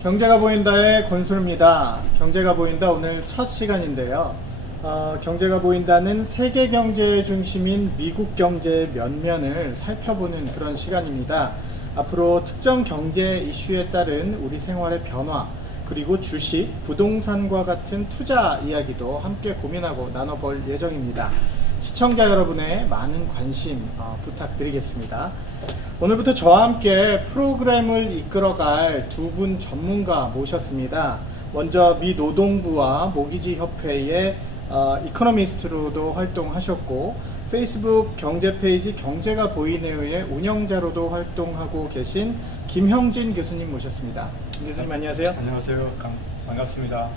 경제가 보인다의 권수입니다. 경제가 보인다 오늘 첫 시간인데요. 경제가 보인다는 세계 경제의 중심인 미국 경제의 면면을 살펴보는 그런 시간입니다. 앞으로 특정 경제 이슈에 따른 우리 생활의 변화, 그리고 주식, 부동산과 같은 투자 이야기도 함께 고민하고 나눠볼 예정입니다. 시청자 여러분의 많은 관심 부탁드리겠습니다. 오늘부터 저와 함께 프로그램을 이끌어갈 두 분 전문가 모셨습니다. 먼저 미 노동부와 모기지 협회의 이코노미스트로도 활동하셨고 페이스북 경제 페이지 경제가 보이네요의 운영자로도 활동하고 계신 김형진 교수님 모셨습니다. 교수님 안녕하세요. 안녕하세요. 반갑습니다.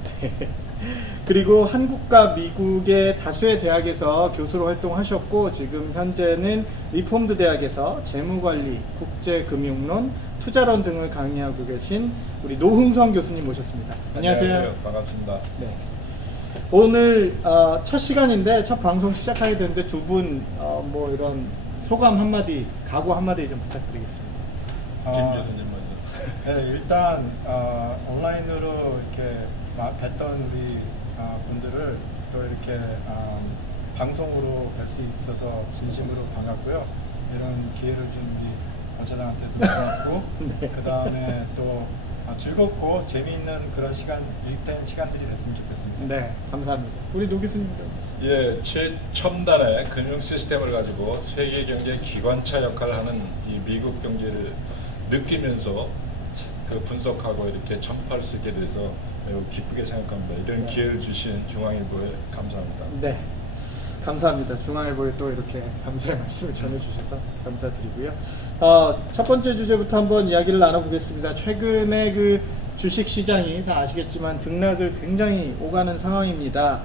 그리고 한국과 미국의 다수의 대학에서 교수로 활동하셨고 지금 현재는 리폼드 대학에서 재무관리, 국제금융론, 투자론 등을 강의하고 계신 우리 노흥성 교수님 모셨습니다. 안녕하세요. 반갑습니다. 네. 오늘 첫 시간인데 첫 방송 시작하게 되는데 두 분 뭐 이런 소감 한마디, 각오 한마디 좀 부탁드리겠습니다. 김 교수님 먼저. 네, 일단 온라인으로 이렇게 뵀던 우리 분들을 또 이렇게 방송으로 뵐 수 있어서 진심으로 반갑고요. 이런 기회를 준 우리 권차장한테도 고맙고 네. 그 다음에 또 즐겁고 재미있는 그런 유익된 시간들이 됐으면 좋겠습니다. 네, 감사합니다. 우리 노 교수님도. 예, 최첨단의 금융 시스템을 가지고 세계 경제 기관차 역할을 하는 이 미국 경제를 느끼면서 그 분석하고 이렇게 전파할 수 있게 돼서 매우 기쁘게 생각합니다. 이런 기회를 주신 중앙일보에 감사합니다. 네, 감사합니다. 중앙일보에 또 이렇게 감사의 말씀을 전해주셔서 감사드리고요. 첫 번째 주제부터 한번 이야기를 나눠보겠습니다. 최근에 그 주식 시장이 다 아시겠지만 등락을 굉장히 오가는 상황입니다.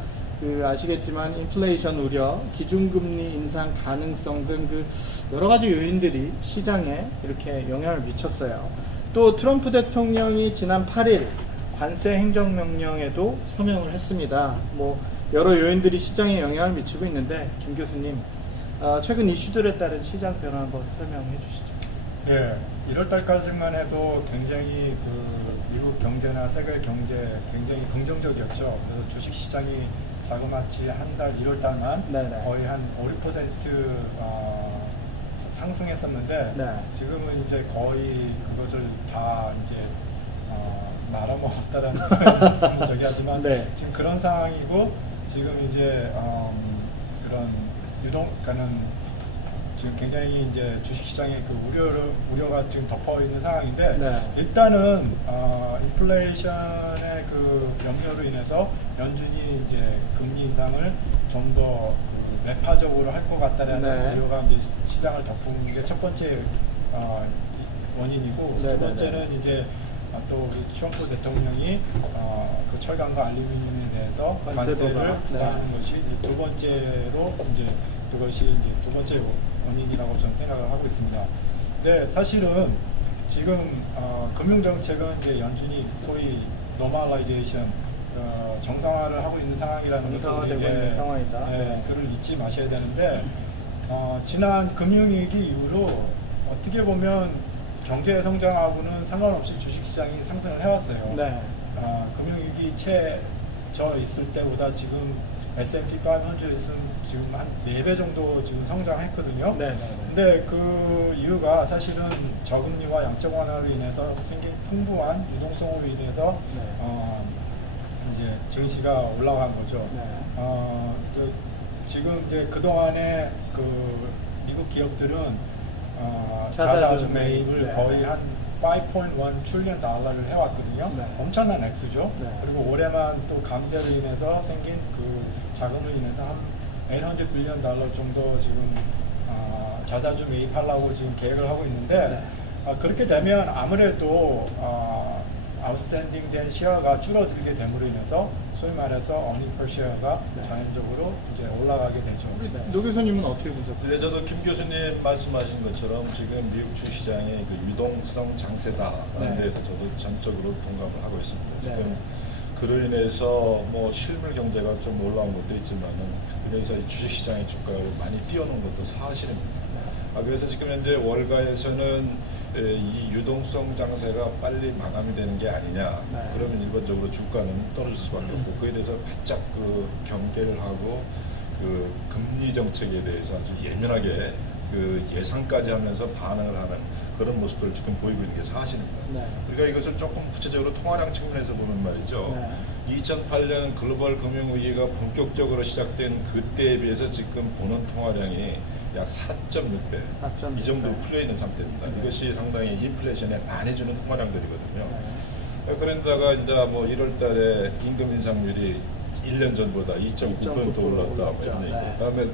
아시겠지만 인플레이션 우려, 기준금리 인상 가능성 등 그 여러 가지 요인들이 시장에 이렇게 영향을 미쳤어요. 또 트럼프 대통령이 지난 8일 관세 행정명령에도 서명을 했습니다. 뭐 여러 요인들이 시장에 영향을 미치고 있는데 김 교수님 최근 이슈들에 따른 시장 변화 한번 설명해 주시죠. 네, 1월 달까지만 해도 굉장히 그 미국 경제나 세계 경제 굉장히 긍정적이었죠. 그래서 주식 시장이 자그마치 한 달 1월 달만 네네. 거의 한 5, 6% 상승했었는데 네. 지금은 이제 거의 그것을 다 이제 말아먹었다라는 말씀을 저기 하지만 네. 지금 그런 상황이고 지금 이제 그런 그러니까는 지금 굉장히 이제 주식시장에 그 우려가 지금 덮어 있는 상황인데 네. 일단은 인플레이션의 그 염려로 인해서 연준이 이제 금리 인상을 좀 더 그 매파적으로 할 것 같다라는 네. 우려가 이제 시장을 덮은 게 첫 번째 원인이고 네, 두 네, 번째는 네. 이제 또 우리 트럼프 대통령이 그 철강과 알루미늄에 대해서 관세 관세를 부과. 부과하는 네. 것이 이제 두 번째로 이제 그것이 이제 두 번째 원인이라고 저는 생각을 하고 있습니다. 근데 사실은 지금 금융 정책은 이제 연준이 소위 노멀라이제이션 정상화를 하고 있는 상황이라는 것을 정상화되고 있는 상황이다. 네. 그를 잊지 마셔야 되는데 지난 금융위기 이후로 어떻게 보면 경제 성장하고는 상관없이 주식시장이 상승을 해왔어요. 네. 금융위기 최저 있을 때보다 지금 S&P 500은 지금 한 4배 정도 지금 성장했거든요. 네. 근데 그 이유가 사실은 저금리와 양적 완화로 인해서 생긴 풍부한 유동성으로 인해서 네. 이제 증시가 올라간 거죠. 네. 또 지금 이제 그동안에 그 미국 기업들은 자사주 매입을 네. 거의 한 5.1 트릴리언 달러를 해왔거든요. 네. 엄청난 액수죠. 네. 그리고 올해만 또 감세로 인해서 생긴 그 자금으로 인해서 한 800 빌리언 달러 정도 지금 자사주 매입하려고 지금 계획을 하고 있는데 그렇게 되면 아무래도 아웃스탠딩 된 시어가 줄어들게 됨으로 인해서 소위 말해서 어닝 퍼 시어가 자연적으로 이제 올라가게 되죠. 노 교수님은 어떻게 보셨어요? 네, 저도 김 교수님 말씀하신 것처럼 지금 미국 주시장의 그 유동성 장세다라는 네. 데에서 저도 전적으로 동감을 하고 있습니다. 네. 지금 그로 인해서 뭐 실물 경제가 좀 올라온 것도 있지만은 그래서 이 주식시장의 주가를 많이 띄워놓은 것도 사실입니다. 그래서 지금 현재 월가에서는 이 유동성 장세가 빨리 마감이 되는 게 아니냐. 네. 그러면 일반적으로 주가는 떨어질 수밖에 없고 그에 대해서 바짝 그 경계를 하고 그 금리 정책에 대해서 아주 예민하게 그 예상까지 하면서 반응을 하는 그런 모습을 지금 보이고 있는 게 사실입니다. 네. 우리가 이것을 조금 구체적으로 통화량 측면에서 보면 말이죠. 네. 2008년 글로벌 금융위기가 본격적으로 시작된 그때에 비해서 지금 보는 통화량이 약 4.6배 4.6 이 정도 배. 풀려 있는 상태입니다. 네. 이것이 상당히 인플레이션에 많이 주는 통화량들이거든요. 네. 그런데다가 이제 뭐 1월 달에 임금 인상률이 1년 전보다 2.9% 올랐다. 뭐 이런 얘기. 네. 그다음에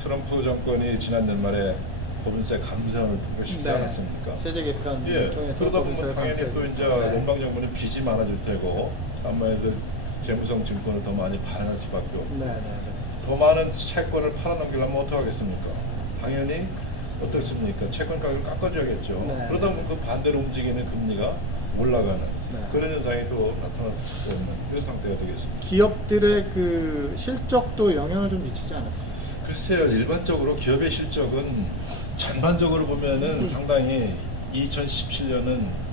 트럼프 정권이 지난 연말에 법인세 감산을 시키지 네. 않았습니까? 세제 개편 예. 통해서 그러다 법인세 보면 당연히 감세. 또 이제 네. 연방 정부는 빚이 많아질 테고 아무래도 재무성 증권을 더 많이 발행할 수밖에 없고 네, 네, 네. 더 많은 채권을 팔아넘기려면 어떡하겠습니까? 당연히 어떻습니까? 채권 가격을 깎아줘야겠죠. 네. 그러다 보면 그 반대로 움직이는 금리가 올라가는 네. 그런 현상이 또 나타날 수 없는 그런 상태가 되겠습니다. 기업들의 그 실적도 영향을 좀 미치지 않았습니까? 글쎄요, 일반적으로 기업의 실적은 전반적으로 보면은 상당히 2017년은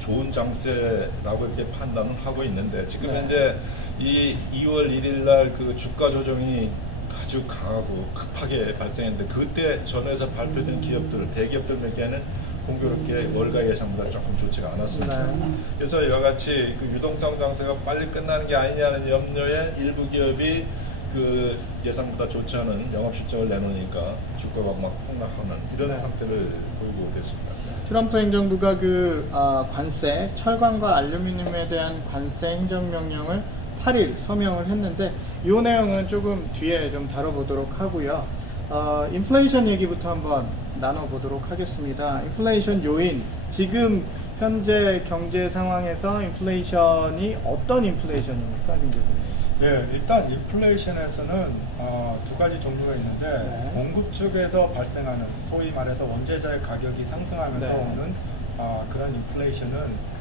좋은 장세라고 이렇게 판단을 하고 있는데 지금 네. 현재 이 2월 1일 날 그 주가 조정이 아주 강하고 급하게 발생했는데 그때 전에서 발표된 기업들, 대기업들 몇 개는 공교롭게 월가 예상보다 조금 좋지가 않았습니다. 네. 그래서 이와 같이 그 유동성 장세가 빨리 끝나는 게 아니냐는 염려에 일부 기업이 그 예상보다 좋지 않은 영업 실적을 내놓으니까 주가가 막 폭락하는 이런 네. 상태를 보이고 있습니다. 트럼프 행정부가 그 관세, 철강과 알루미늄에 대한 관세 행정명령을 8일 서명을 했는데 이 내용은 조금 뒤에 좀 다뤄보도록 하고요. 인플레이션 얘기부터 한번 나눠보도록 하겠습니다. 인플레이션 요인, 지금 현재 경제 상황에서 인플레이션이 어떤 인플레이션입니까, 김 교수님? 네, 일단 인플레이션에서는 두 가지 종류가 있는데 네. 공급 쪽에서 발생하는 소위 말해서 원재료의 가격이 상승하면서 네. 오는 그런 인플레이션은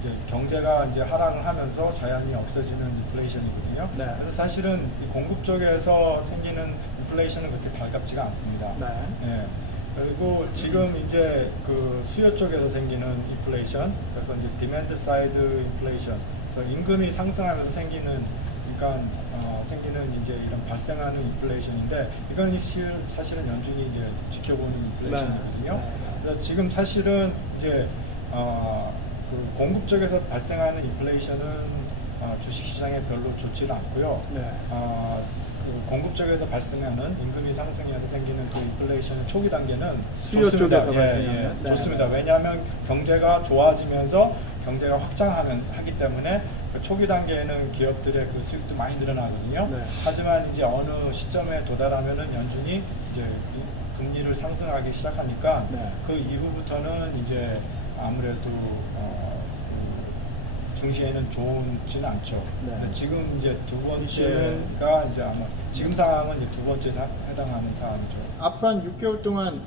이제 경제가 이제 하락을 하면서 자연히 없어지는 인플레이션이거든요. 네. 그래서 사실은 이 공급 쪽에서 생기는 인플레이션은 그렇게 달갑지가 않습니다. 네. 예. 그리고 지금 이제 그 수요 쪽에서 생기는 인플레이션, 그래서 이제 디맨드 사이드 인플레이션, 그래서 임금이 상승하면서 생기는 그러니까 생기는 이제 이런 발생하는 인플레이션인데 이건 사실은 연준이 이제 지켜보는 인플레이션이거든요. 네. 그래서 지금 사실은 이제 그 공급 쪽에서 발생하는 인플레이션은 주식시장에 별로 좋지는 않고요. 네. 그 공급 쪽에서 발생하는 임금이 상승해서 생기는 그 인플레이션의 초기 단계는 수요 좋습니다. 쪽에서 발생하는? 네. 좋습니다. 왜냐하면 경제가 좋아지면서 경제가 확장하기 때문에 그 초기 단계에는 기업들의 그 수익도 많이 늘어나거든요. 네. 하지만 이제 어느 시점에 도달하면은 연준이 이제 금리를 상승하기 시작하니까 네. 그 이후부터는 이제 아무래도 증시에는 좋지는 않죠. 네. 근데 지금 이제 두 이슈는 번째가 이제 아마 지금 상황은 이제 두 번째 해당하는 상황이죠. 앞으로 한 6개월 동안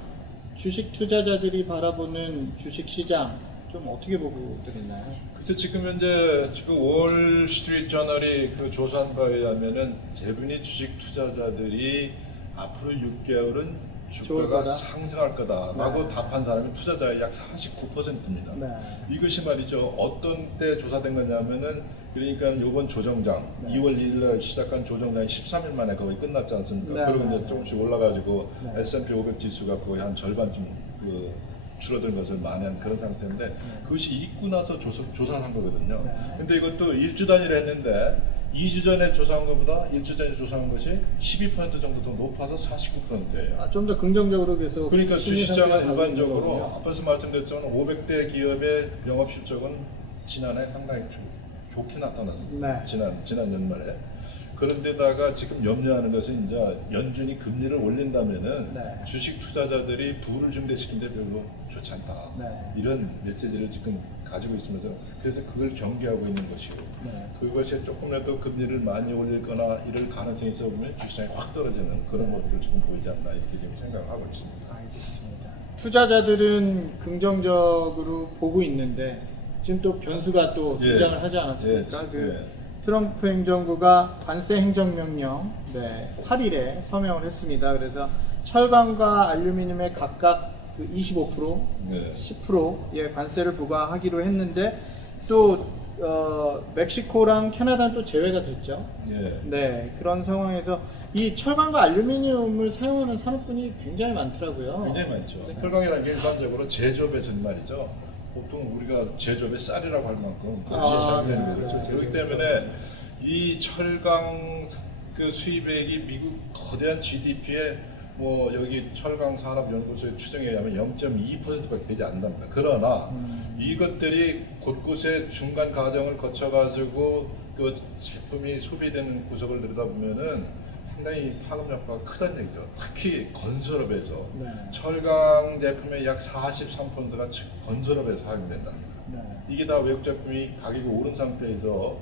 주식 투자자들이 바라보는 주식 시장 좀 어떻게 보고 있나요? 그래서 지금 현재 월 스트리트 저널이 그 조사한 바에 의하면은 대부분의 주식 투자자들이 앞으로 6개월은 좋을 주가가 거다. 상승할 거다라고 네. 답한 사람이 투자자의 약 49%입니다. 네. 이것이 말이죠. 어떤 때 조사된 거냐면은 그러니까 이번 조정장 네. 2월 1일 날 시작한 조정장이 13일 만에 거의 끝났지 않습니까? 네, 그리고 네, 이제 네. 조금씩 올라가지고 네. S&P 500 지수가 거의 한 절반쯤 그 줄어든 것을 만회한 그런 상태인데 그것이 있고 나서 조사를 한 거거든요. 네. 근데 이것도 일주 단위로 했는데 2주 전에 조사한 것보다 일주 전에 조사한 것이 12% 정도 더 높아서 49%예요. 좀 더 긍정적으로 계속 그러니까 심리 주식시장은 상태가 가고 있는 일반적으로 거군요. 앞에서 말씀드렸지만 500대 기업의 영업 실적은 지난해 상당히 좋게 나타났습니다. 네. 지난 연말에. 그런데다가 지금 염려하는 것은 이제 연준이 금리를 올린다면은 네. 주식 투자자들이 부를 증대시키는데 별로 좋지 않다. 네. 이런 메시지를 지금 가지고 있으면서 그래서 그걸 경계하고 있는 것이고 네. 그것이 조금이라도 금리를 많이 올리거나 이럴 가능성이 있어 보면 주시장이 확 떨어지는 그런 모습을 지금 보이지 않나 이렇게 지금 생각하고 있습니다. 알겠습니다. 투자자들은 긍정적으로 보고 있는데 지금 또 변수가 또 예. 등장을 하지 않았습니까? 예. 그 예. 트럼프 행정부가 관세 행정명령 8일에 서명을 했습니다. 그래서 철강과 알루미늄에 각각 그 25%, 네. 10%의 관세를 부과하기로 했는데 또 멕시코랑 캐나다는 또 제외가 됐죠. 예. 네, 그런 상황에서 이 철강과 알루미늄을 사용하는 산업군이 굉장히 많더라고요. 굉장히 많죠. 철강이라는 게 일반적으로 제조업의 전말이죠. 보통 우리가 제조업의 쌀이라고 할 만큼 그것이 사용되는 네, 거죠. 그렇죠. 그렇기 때문에 이 철강 그 수입액이 미국 거대한 GDP에 뭐 여기 철강 산업 연구소의 추정에 의하면 0.2%밖에 되지 않는답니다. 그러나 이것들이 곳곳에 중간 과정을 거쳐 가지고 그 제품이 소비되는 구석을 들여다보면은 상당히 파급 효과가 크다는 얘기죠. 특히 건설업에서 네. 철강 제품의 약 43%가 건설업에 사용된답니다. 네. 이게 다 외국 제품이 가격이 오른 상태에서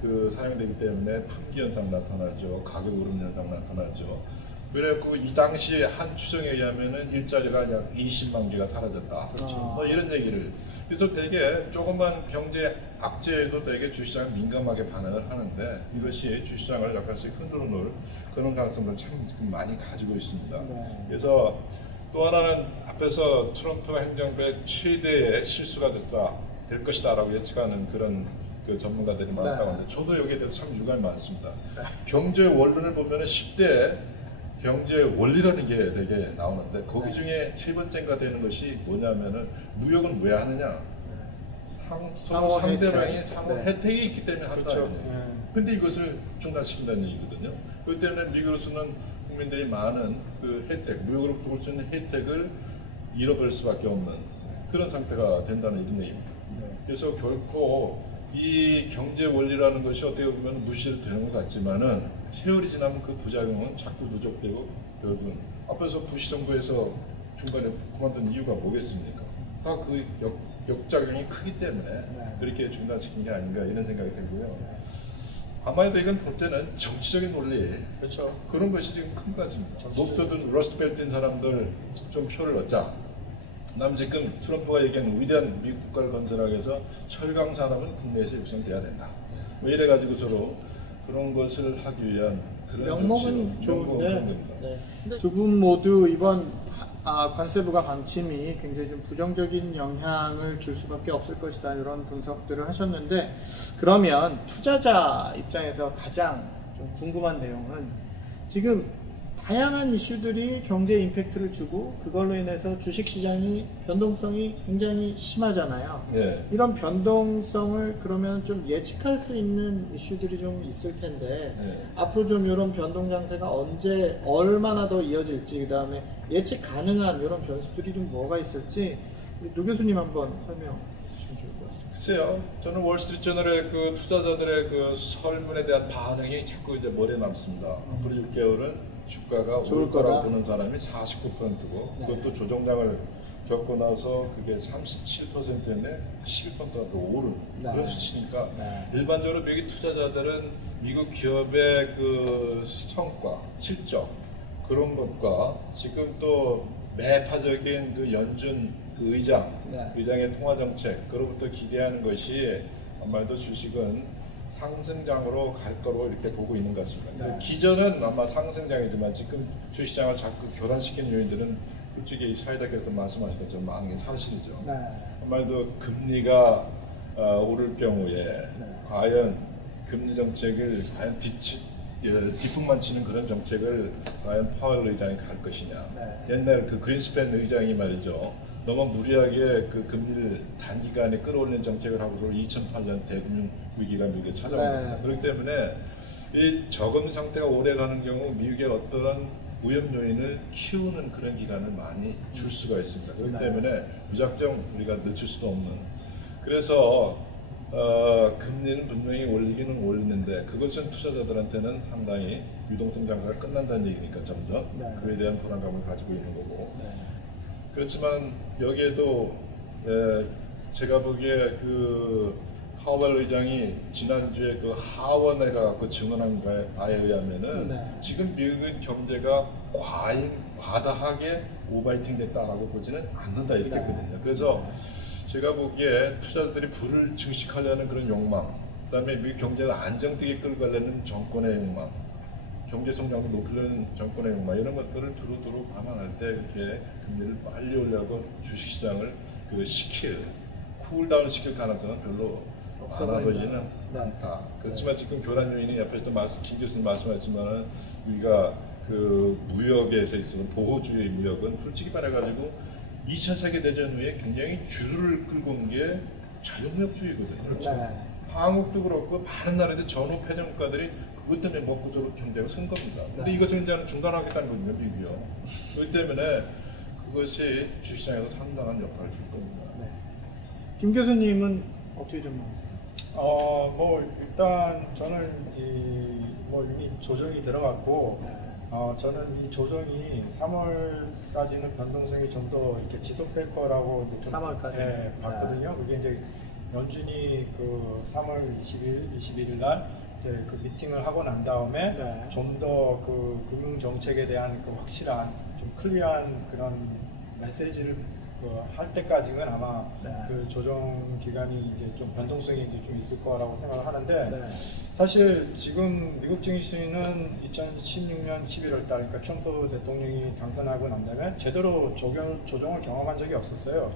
그 사용되기 때문에 품귀 현상 나타나죠. 가격 오름 현상 나타나죠. 그래갖고 이 당시에 한 추정에 의하면은 일자리가 약 20만 개가 사라졌다. 그렇죠. 뭐 이런 얘기를. 그래서 되게 조금만 경제 악재에도 되게 주시장 민감하게 반응을 하는데 이것이 주시장을 약간씩 흔들어 놓을 그런 가능성을 참 지금 많이 가지고 있습니다. 네. 그래서 또 하나는 앞에서 트럼프 행정부의 최대의 실수가 될 것이다라고 예측하는 그런 그 전문가들이 많다고 하는데 저도 여기에 대해서 참 유감이 많습니다. 경제 원론을 보면은 10대 경제 원리라는 게 되게 나오는데 거기 중에 세 번째가 되는 것이 뭐냐면은 무역은 왜 하느냐? 상호 상대방이 혜택. 상호 네. 혜택이 있기 때문에 한다는 그렇죠. 얘기예요. 근데 이것을 중단시킨다는 얘기거든요. 그렇기 때문에 미국으로서는 국민들이 많은 그 혜택, 무역으로 볼 수 있는 혜택을 잃어버릴 수밖에 없는 그런 상태가 된다는 이런 얘기입니다. 네. 그래서 결코 이 경제 원리라는 것이 어떻게 보면 무시되는 것 같지만은 세월이 지나면 그 부작용은 자꾸 누적되고 결국은 앞에서 부시 정부에서 중간에 그만둔 이유가 뭐겠습니까? 다 그 역작용이 크기 때문에 그렇게 중단시킨 게 아닌가 이런 생각이 들고요. 아마도 이건 볼 때는 정치적인 논리 그렇죠. 그런 것이 지금 큰 것 같습니다. 높여둔 러스트벨트인 사람들 좀 표를 얻자. 그다음 지금 트럼프가 얘기한 위대한 미국 국가를 건설하기 위해서 철강 산업은 국내에서 육성돼야 된다. 뭐 이래 가지고 서로 그런 것을 하기 위한 그런 명목은 조치로 좋은데 명목은 겁니다. 네. 두 분 모두 이번 관세 부과 방침이 굉장히 좀 부정적인 영향을 줄 수밖에 없을 것이다 이런 분석들을 하셨는데 그러면 투자자 입장에서 가장 좀 궁금한 내용은 지금 다양한 이슈들이 경제에 임팩트를 주고 그걸로 인해서 주식시장이 변동성이 굉장히 심하잖아요. 네. 이런 변동성을 그러면 좀 예측할 수 있는 이슈들이 좀 있을 텐데 네. 앞으로 좀 이런 변동 장세가 언제 얼마나 더 이어질지 그 다음에 예측 가능한 이런 변수들이 좀 뭐가 있을지 우리 노 교수님 한번 설명해 주시면 좋을 것 같습니다. 글쎄요. 저는 월스트리트저널의 그 투자자들의 그 설문에 대한 반응이 자꾸 이제 머리에 남습니다. 앞으로 6개월은 주가가 좋을 올 거라고 거다. 보는 사람이 49%고 네. 그것도 조정장을 겪고 나서 그게 37%였네 11%가 더 오른 네. 그런 수치니까 네. 일반적으로 미국 투자자들은 미국 기업의 그 성과, 실적 그런 것과 지금 또 매파적인 그 연준 그 의장의 통화 정책 그로부터 기대하는 것이 아마도 주식은 상승장으로 갈 거로 이렇게 보고 있는 것 같습니다. 네. 기존은 아마 상승장이지만 지금 주시장을 자꾸 교란시키는 요인들은 솔직히 사회자께서 말씀하신 것처럼 많은 게 사실이죠. 네. 아마도 금리가 오를 경우에 네. 과연 금리 정책을 과연 뒷북만 치는 그런 정책을 과연 파월 의장이 갈 것이냐. 네. 옛날 그 그린스팬 의장이 말이죠. 너무 무리하게 그 금리를 단기간에 끌어올리는 정책을 하고서 2008년 대금융 위기가 미국에 찾아옵니다. 네. 그렇기 때문에 이 저금리 상태가 오래 가는 경우 미국의 어떠한 위험 요인을 키우는 그런 기간을 많이 줄 수가 있습니다. 그렇기 네. 때문에 무작정 우리가 늦출 수도 없는. 그래서 금리는 분명히 올리기는 올리는데 그것은 투자자들한테는 상당히 유동성 장사가 끝난다는 얘기니까 점점 네. 그에 대한 불안감을 가지고 있는 거고. 네. 그렇지만 여기에도 제가 보기에 그 파월 의장이 지난주에 그 하원에 가서 증언한 바에 의하면은 네. 지금 미국의 경제가 과다하게 오버히팅 됐다라고 보지는 않는다 이렇게 네. 했거든요. 그래서 제가 보기에 투자자들이 불을 증식하려는 그런 욕망, 그다음에 미국 경제를 안정되게 끌고 가려는 정권의 욕망, 경제 성장도 높이려는 정권의 욕망 이런 것들을 두루두루 감안할 때 이렇게 금리를 빨리 올려고 주식시장을 그 쿨다운 시킬 가능성은 별로 많아 보이지는 네. 않다. 그렇지만 지금 교란 요인이 옆에서도 김 교수님 말씀하셨지만 우리가 그 무역에서 있으면 보호주의 무역은 솔직히 말해가지고 2차 세계대전 후에 굉장히 줄을 끌고 온 게 자유무역주의거든요. 그렇죠. 네. 한국도 그렇고 많은 나라들 전후 패전국가들이 그것 때문에 먹고 저 경제가 쓴 겁니다. 근데 네. 이것을 이제는 중단하겠다는 거거든요, 미국이요. 그렇기 때문에 그것이 주시장에서 상당한 역할을 줄 겁니다. 네. 김 교수님은 어떻게 전망하세요? 뭐 일단 저는 뭐 이미 조정이 들어갔고 네. 저는 이 조정이 3월까지는 변동성이 좀 더 이렇게 지속될 거라고 이제 좀 3월까지? 예, 봤거든요. 그게 이제 연준이 그 3월 21일 날 이제 그 미팅을 하고 난 다음에 네. 좀 더 그 금융 정책에 대한 그 확실한 좀 클리어한 그런 메시지를 할 때까지는 아마 네. 그 조정 기간이 이제 좀 변동성이 이제 좀 있을 거라고 생각을 하는데 네. 사실 지금 미국 증시는 2016년 11월 달 그러니까 트럼프 대통령이 당선하고 난 다음에 제대로 조정을 경험한 적이 없었어요.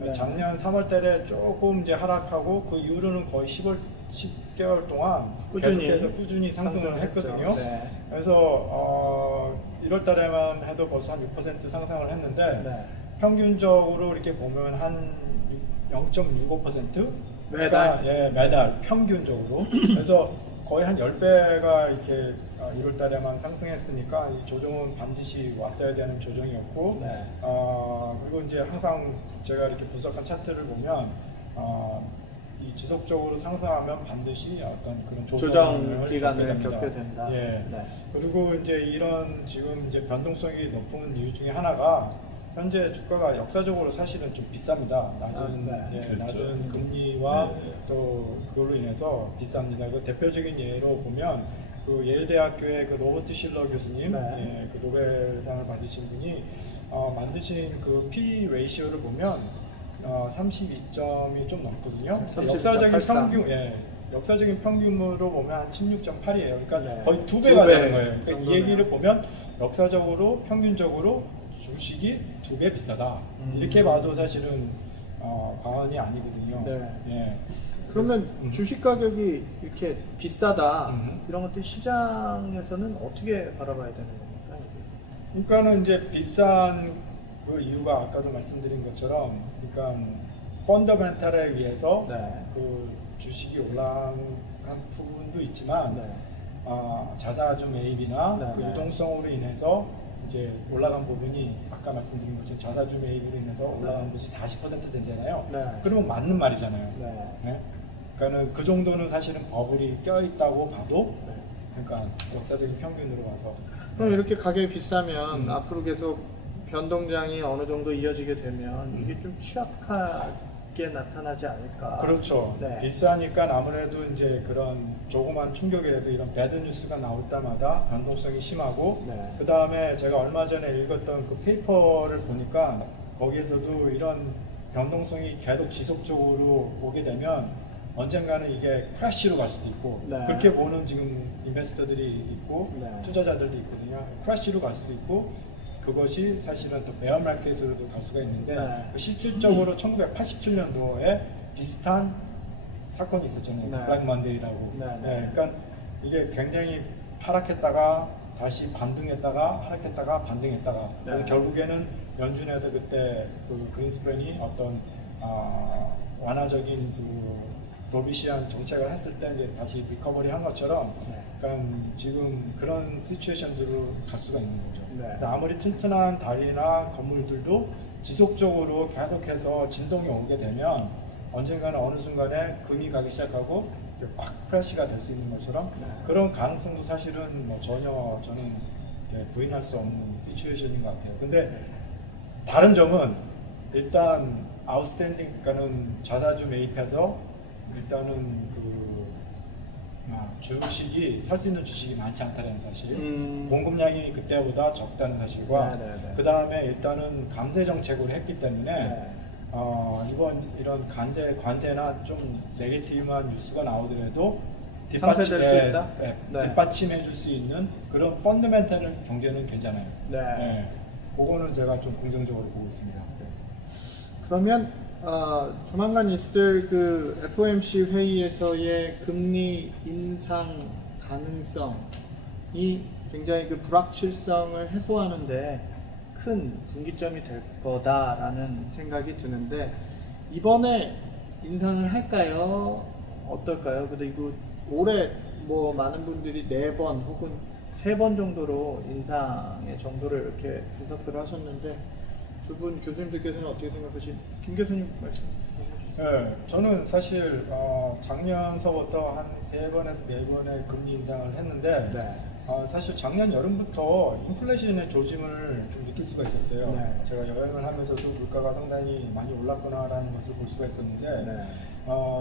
네. 작년 3월 달에 조금 이제 하락하고 그 이후로는 거의 10개월 동안 계속해서 꾸준히 상승을 했거든요. 네. 그래서 1월 달에만 해도 벌써 한 6% 상승을 했는데 네. 평균적으로 이렇게 보면 한 0.65%? 매달? 예, 매달 평균적으로. 그래서 거의 한 10배가 이렇게 1월 달에만 상승했으니까 이 조정은 반드시 왔어야 되는 조정이었고, 네. 그리고 이제 항상 제가 이렇게 분석한 차트를 보면, 이 지속적으로 상승하면 반드시 어떤 그런 조정 조정을 기간을 겪게 겪게 된다. 예. 네. 그리고 이제 이런 지금 이제 변동성이 높은 이유 중에 하나가 현재 주가가 역사적으로 사실은 좀 비쌉니다. 낮은 네. 예, 그렇죠. 낮은 금리와 네. 또 그걸로 인해서 비쌉니다. 그 대표적인 예로 보면 그 예일대학교의 그 로버트 실러 교수님, 네. 예, 그 노벨상을 받으신 분이 만드신 그 P 레이시오를 보면 32점이 좀 넘거든요. 32.83. 역사적인 평균, 예, 역사적인 평균으로 보면 한 16.8이에요. 그러니까 네. 거의 두 두 배가 배 되는 거예요. 그러니까 이 정도네요. 얘기를 보면 역사적으로 평균적으로 주식이 2배 비싸다. 이렇게 봐도 사실은 과언이 아니거든요. 네. 예. 그러면 음. 주식 가격이 이렇게 비싸다 음. 이런 것들 시장에서는 어떻게 바라봐야 되는 겁니까? 이게? 그러니까는 이제 비싼 그 이유가 아까도 말씀드린 것처럼, 그러니까 펀더멘탈에 의해서 네. 그 주식이 올라간 부분도 있지만 네. 자사주 매입이나 네, 그 네. 유동성으로 인해서 이제 올라간 부분이 아까 말씀드린 것처럼 자사주 매입으로 인해서 올라간 것이 40% 되잖아요. 네. 그러면 맞는 말이잖아요. 네. 네? 그러니까는 그 정도는 사실은 버블이 껴 있다고 봐도, 네. 그러니까 역사적인 평균으로 봐서. 그럼 이렇게 가격이 비싸면 음. 앞으로 계속 변동장이 어느 정도 이어지게 되면 이게 좀 취약하게 나타나지 않을까? 그렇죠. 네. 비싸니까 아무래도 이제 그런 조그만 충격이라도 이런 배드 뉴스가 나올 때마다 변동성이 심하고, 네. 그 다음에 제가 얼마 전에 읽었던 그 페이퍼를 보니까 거기에서도 이런 변동성이 계속 지속적으로 오게 되면 언젠가는 이게 크래쉬로 갈 수도 있고, 네. 그렇게 보는 지금 인베스터들이 있고 네. 투자자들도 있거든요. 크래쉬로 갈 수도 있고, 그것이 사실은 또 베어 마켓으로도 갈 수가 있는데, 네. 실질적으로 1987년도에 비슷한 사건이 있었잖아요. 네. 블랙 만데이라고. 네, 네. 네, 그러니까 이게 굉장히 하락했다가 다시 반등했다가 하락했다가 반등했다가, 그래서 네. 결국에는 연준에서 그때 그 그린스프렌이 어떤 완화적인 그 도비시한 정책을 했을 때 이제 다시 리커버리 한 것처럼, 네. 그러니까 지금 그런 시츄에이션들로 갈 수가 있는 거죠. 네. 근데 아무리 튼튼한 다리나 건물들도 지속적으로 계속해서 진동이 오게 되면 언젠가는 어느 순간에 금이 가기 시작하고 이렇게 콱 크래시가 될 수 있는 것처럼, 네. 그런 가능성도 사실은 뭐 전혀 저는 이렇게 부인할 수 없는 시츄에이션인 것 같아요. 근데 다른 점은 일단 아웃스탠딩, 그러니까는 자사주 매입해서 일단은 그 주식이 살 수 있는 주식이 많지 않다는 사실, 공급량이 그때보다 적다는 사실과, 네, 네, 네. 그 다음에 일단은 감세 정책으로 했기 때문에 네. 이런 관세나 좀 네게티브한 뉴스가 나오더라도 상쇄될 수 있다? 네. 뒷받침해 줄 수 있는 그런 펀더멘탈 경제는 괜찮아요. 네. 그거는 제가 좀 긍정적으로 보고 있습니다. 그러면 조만간 있을 그 FOMC 회의에서의 금리 인상 가능성이 굉장히 그 불확실성을 해소하는데 큰 분기점이 될 거다라는 생각이 드는데 이번에 인상을 할까요? 어떨까요? 그리고 올해 뭐 많은 분들이 4번 혹은 3번 정도로 인상의 정도를 이렇게 분석들을 하셨는데 두 분 교수님들께서는 어떻게 생각하신? 김 교수님 말씀해 주시죠. 네, 저는 사실 작년서부터 한 3번에서 4번의 금리 인상을 했는데 사실 작년 여름부터 인플레이션의 조짐을 좀 느낄 수가 있었어요. 네. 제가 여행을 하면서도 물가가 상당히 많이 올랐구나라는 것을 볼 수가 있었는데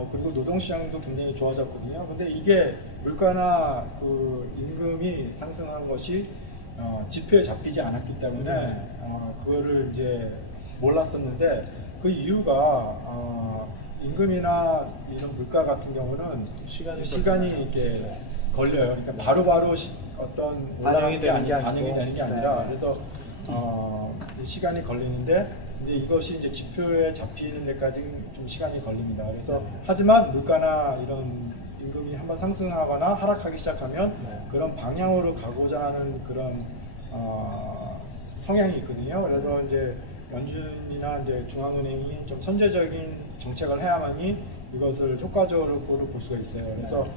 그리고 노동시장도 굉장히 좋아졌거든요. 근데 이게 물가나 그 임금이 상승한 것이 지표에 잡히지 않았기 때문에 그거를 이제 몰랐었는데 그 이유가 임금이나 이런 물가 같은 경우는 시간이 이렇게 걸려요. 그러니까 바로바로 어떤 반영이 되는 게 반영이 되는 게 아니라 네. 그래서 시간이 걸리는데 이제 이것이 이제 지표에 잡히는 데까지 좀 시간이 걸립니다. 그래서 하지만 물가나 이런 임금이 한번 상승하거나 하락하기 시작하면 그런 방향으로 가고자 하는 그런 성향이 있거든요. 그래서 이제 연준이나 이제 중앙은행이 좀 선제적인 정책을 해야만이 이것을 효과적으로 볼 수가 있어요. 그래서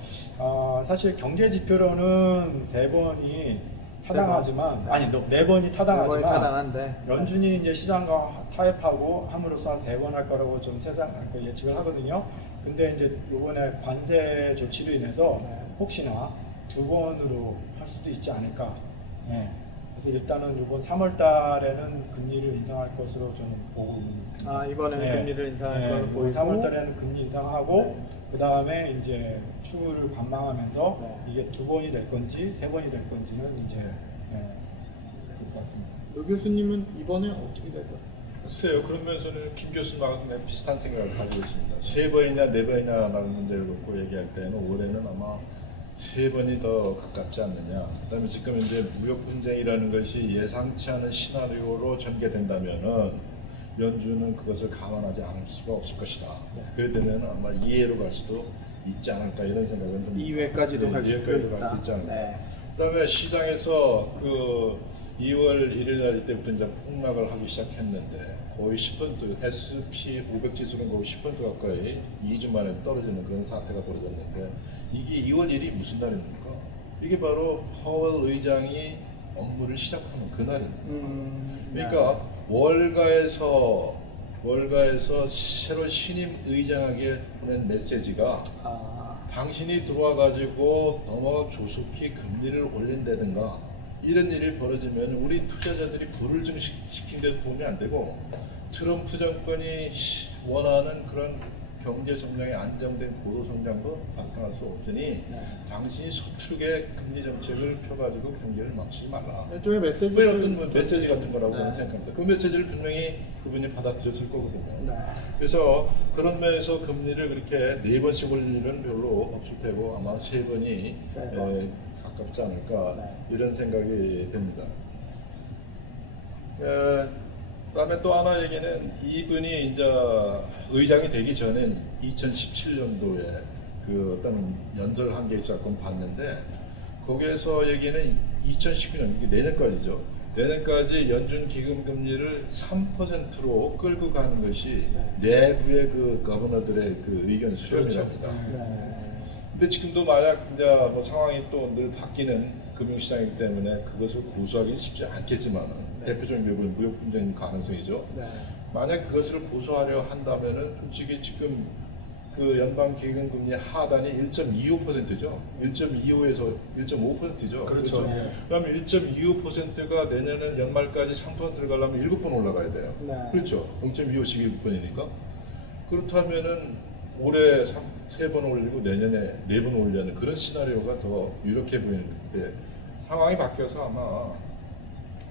사실 경제 지표로는 3번이 타당하지만 아니 4번이 타당하지만 타당한데 연준이 이제 시장과 타협하고 함으로써 3번 할 거라고 좀 예측을 하거든요. 근데 이제 이번에 관세 조치로 인해서 혹시나 2번으로 할 수도 있지 않을까. 그래서 일단은 이번 3월 달에는 금리를 인상할 것으로 저는 보고 있습니다. 이번에는 금리를 인상할 걸로 보이고 3월 달에는 금리 인상하고 그 다음에 이제 추후를 관망하면서 이게 2번이 될 건지 3번이 될 건지는 이제 볼 것 같습니다. 노 교수님은 이번에 어떻게 될까요? 글쎄요. 그러면 저는 김 교수님하고 비슷한 생각을 가지고 있습니다. 3번이냐 4번이냐라는 문제를 놓고 얘기할 때는 올해는 아마 3번이 더 가깝지 않느냐. 그다음에 지금 이제 무역 분쟁이라는 것이 예상치 않은 시나리오로 전개된다면은 연준은 그것을 감안하지 않을 수가 없을 것이다. 그렇게 되면 아마 2회로 갈 수도 있지 않을까 이런 생각은 좀 2회까지도 갈 수 2회까지도 갈 수 있지 않을까. 그다음에 시장에서 그 2월 1일 날 이때부터 이제 폭락을 하기 시작했는데 거의 10% S&P 500 지수는 거의 10% 가까이 2주 만에 떨어지는 그런 사태가 벌어졌는데 이게 2월 1일이 무슨 날입니까? 이게 바로 파월 의장이 업무를 시작하는 그날입니다. 그러니까 월가에서 새로 신임 의장에게 보낸 메시지가 당신이 들어와 가지고 너무 조속히 금리를 올린다든가 이런 일이 벌어지면 우리 투자자들이 불을 증식시킨 데 도움이 안 되고 트럼프 정권이 원하는 그런 경제 성장의 안정된 고도 성장도 발생할 수 없으니 당신이 서투르게 금리 정책을 펴가지고 경기를 막지 말라. 일종의 메시지 어떤 메시지 같은 거라고 저는 생각합니다. 그 메시지를 분명히 그분이 받아들였을 거거든요. 그래서 그런 면에서 금리를 그렇게 4번씩 올릴 일은 별로 없을 테고 아마 3번이 가깝지 않을까 이런 생각이 듭니다. 그다음에 또 하나 얘기는 이분이 이제 의장이 되기 전엔 2017년도에 그 어떤 연설한 게 있었고 봤는데 거기에서 얘기는 2019년 이게 내년까지죠. 내년까지 연준 기금 금리를 3%로 끌고 가는 것이 내부의 그 거버너들의 그 의견 수렴이랍니다. 근데 지금도 만약 이제 뭐 상황이 또 늘 바뀌는 금융시장이기 때문에 그것을 고수하기는 쉽지 않겠지만은 대표적인 부분 무역 분쟁 가능성이죠. 만약 그것을 고수하려 한다면은 솔직히 지금 그 연방 기금금리 하단이 1.25%죠. 1.25에서 1.5%죠. 그렇죠. 그러면 1.25%가 내년은 연말까지 3%를 가려면 7번 올라가야 돼요. 그렇죠. 0.25씩 1번이니까. 그렇다면은 올해 3번 올리고 내년에 4번 올리는 그런 시나리오가 더 유력해 보이는데 상황이 바뀌어서 아마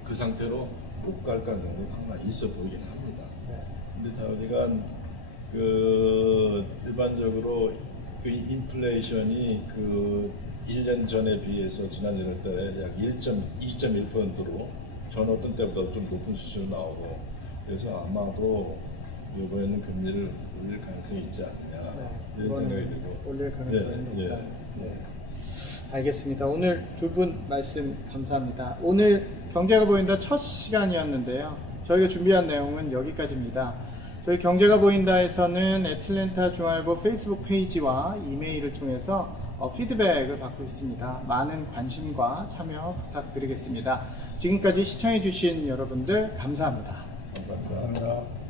그 상태로 못 갈 가능성도 상당히 있어 보이긴 합니다. 근데 저희가 그 일반적으로 그 인플레이션이 그 1년 전에 비해서 지난 1월 달에 약 2.1%로 전 어떤 때보다 좀 높은 수준으로 나오고, 그래서 아마도 이번에는 금리를 올릴 가능성이 있지 않느냐 이런 생각이 들고. 올릴 가능성이 예, 높다. 예. 알겠습니다. 오늘 두 분 말씀 감사합니다. 오늘 경제가 보인다 첫 시간이었는데요. 저희가 준비한 내용은 여기까지입니다. 저희 경제가 보인다에서는 애틀랜타 중앙일보 페이스북 페이지와 이메일을 통해서 피드백을 받고 있습니다. 많은 관심과 참여 부탁드리겠습니다. 지금까지 시청해주신 여러분들 감사합니다. 감사합니다. 감사합니다.